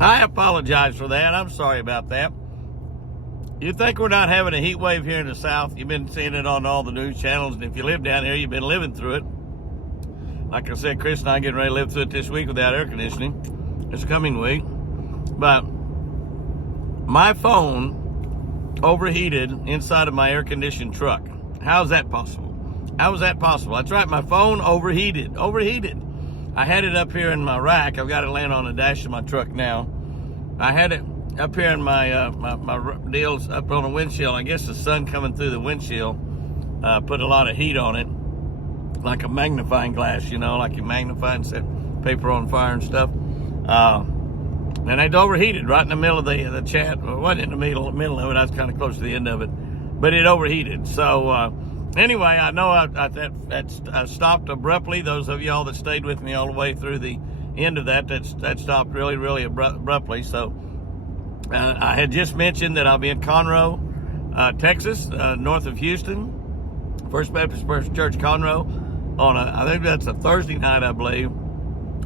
I apologize for that. I'm sorry about that. You think we're not having a heat wave here in the South? You've been seeing it on all the news channels, and if you live down here, you've been living through it. Like I said, Chris and I are getting ready to live through it this week without air conditioning, this coming week. But my phone overheated inside of my air-conditioned truck. How is that possible? How is that possible? That's right, my phone overheated. I had it up here in my rack. I've got it laying on the dash of my truck now. I had it up here in my my deals up on the windshield. I guess the sun coming through the windshield put a lot of heat on it, like a magnifying glass, you know, like you magnify and set paper on fire and stuff. And it overheated right in the middle of the chat. Well, it wasn't in the middle of it. I was kind of close to the end of it, but it overheated. So anyway, I know that stopped abruptly. Those of y'all that stayed with me all the way through the end of that stopped really abruptly. So I had just mentioned that I'll be in Conroe, Texas, north of Houston, First Baptist Church Conroe, on I think that's a Thursday night, I believe,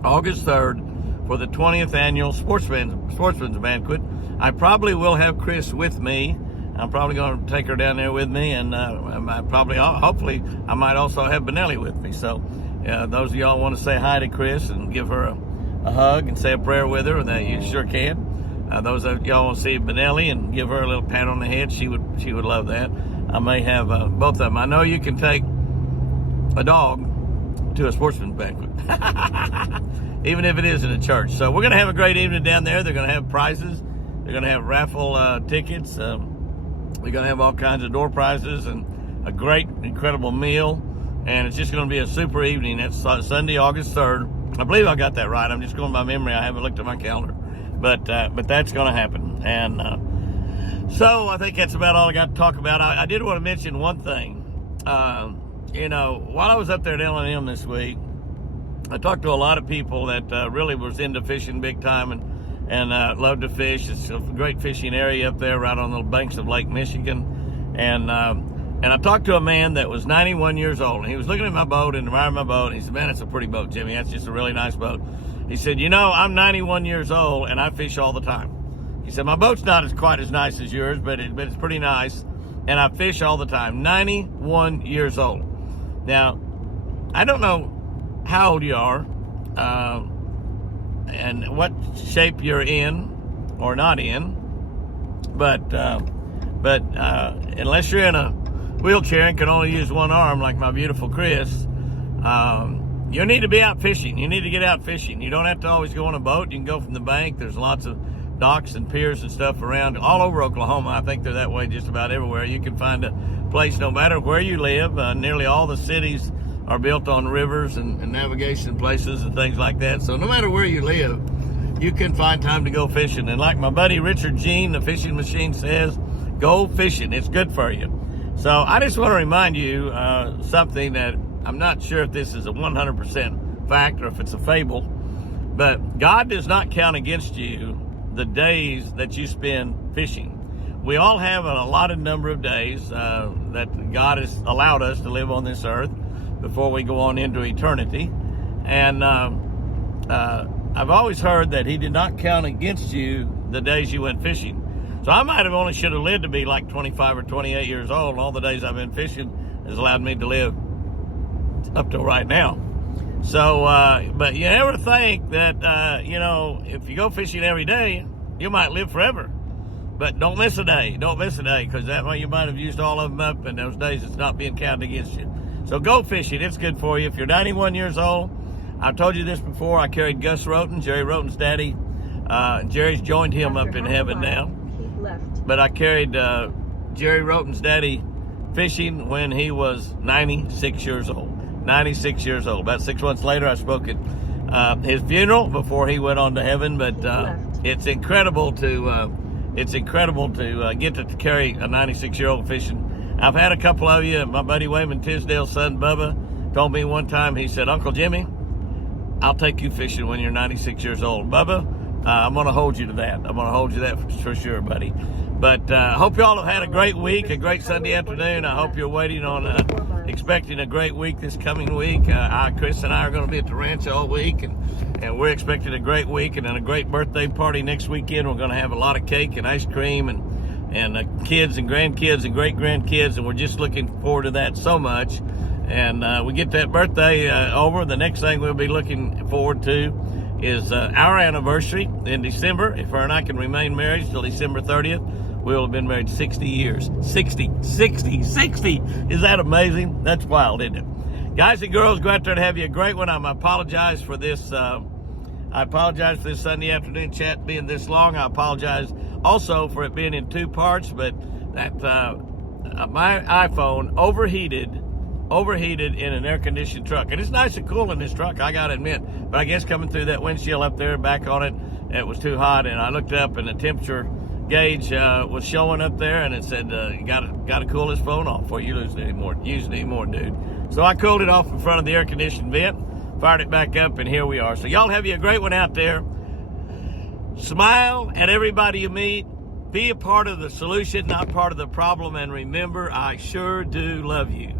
August 3rd, for the 20th annual Sportsman's Banquet. I probably will have Chris with me. I'm probably going to take her down there with me, and hopefully, I might also have Benelli with me. So, those of y'all want to say hi to Chris and give her a hug and say a prayer with her, that you sure can. Those of y'all want to see Benelli and give her a little pat on the head, she would love that. I may have both of them. I know you can take a dog to a sportsman's banquet, even if it is in a church. So we're going to have a great evening down there. They're going to have prizes. They're going to have raffle tickets. They're going to have all kinds of door prizes and a great, incredible meal. And it's just going to be a super evening. It's Sunday, August 3rd. I believe I got that right. I'm just going by memory. I haven't looked at my calendar. But that's going to happen. And so I think that's about all I got to talk about. I did want to mention one thing. While I was up there at L&M this week, I talked to a lot of people that really was into fishing big time and loved to fish. It's a great fishing area up there right on the banks of Lake Michigan. And I talked to a man that was 91 years old. And he was looking at my boat and admiring my boat. And he said, "Man, it's a pretty boat, Jimmy. That's just a really nice boat." He said, "I'm 91 years old and I fish all the time." He said, "My boat's not quite as nice as yours, but it's pretty nice. And I fish all the time." 91 years old. Now, I don't know how old you are and what shape you're in or not in, but unless you're in a wheelchair and can only use one arm like my beautiful Chris, you need to be out fishing. You need to get out fishing. You don't have to always go on a boat. You can go from the bank. There's lots of docks and piers and stuff around all over Oklahoma. I think they're that way just about everywhere. You can find a place no matter where you live. Nearly all the cities are built on rivers and navigation places and things like that. So no matter where you live, you can find time to go fishing. And like my buddy Richard Jean, the fishing machine, says, go fishing. It's good for you. So I just want to remind you something that I'm not sure if this is a 100% fact or if it's a fable, but God does not count against you the days that you spend fishing. We all have a allotted number of days that God has allowed us to live on this earth before we go on into eternity. And I've always heard that he did not count against you the days you went fishing. So I might have only should have lived to be like 25 or 28 years old. And all the days I've been fishing has allowed me to live up till right now. So, but you never think that, if you go fishing every day, you might live forever. But don't miss a day. Don't miss a day, because that way you might have used all of them up, and those days it's not being counted against you. So go fishing. It's good for you. If you're 91 years old, I've told you this before, I carried Gus Roten, Jerry Roten's daddy. Jerry's joined him up in heaven now. But I carried Jerry Roten's daddy fishing when he was 96 years old. 96 years old. About 6 months later, I spoke at his funeral before he went on to heaven. But it's incredible to get to carry a 96-year-old fishing. I've had a couple of you. My buddy Wayman Tisdale's son, Bubba, told me one time, he said, "Uncle Jimmy, I'll take you fishing when you're 96 years old." Bubba, I'm going to hold you to that. I'm going to hold you to that for sure, buddy. But I hope you all have had a great week, a great Sunday afternoon. I hope you're waiting on, expecting a great week this coming week. Chris and I are going to be at the ranch all week, and And we're expecting a great week and then a great birthday party next weekend. We're going to have a lot of cake and ice cream and kids and grandkids and great-grandkids, and we're just looking forward to that so much. And we get that birthday over. The next thing we'll be looking forward to is our anniversary in December. If her and I can remain married till December 30th, we'll have been married 60 years. 60. Is that amazing? That's wild, isn't it? Guys and girls, go out there and have you a great one. I apologize for this. I apologize for this Sunday afternoon chat being this long. I apologize also for it being in two parts, but that my iPhone overheated in an air-conditioned truck. And it's nice and cool in this truck, I gotta admit. But I guess coming through that windshield up there, back on it, it was too hot. And I looked up and the temperature gauge was showing up there, and it said, you gotta cool this phone off before you use it anymore, dude. So I cooled it off in front of the air-conditioned vent, fired it back up, and here we are. So y'all have you a great one out there. Smile at everybody you meet. Be a part of the solution, not part of the problem. And remember, I sure do love you.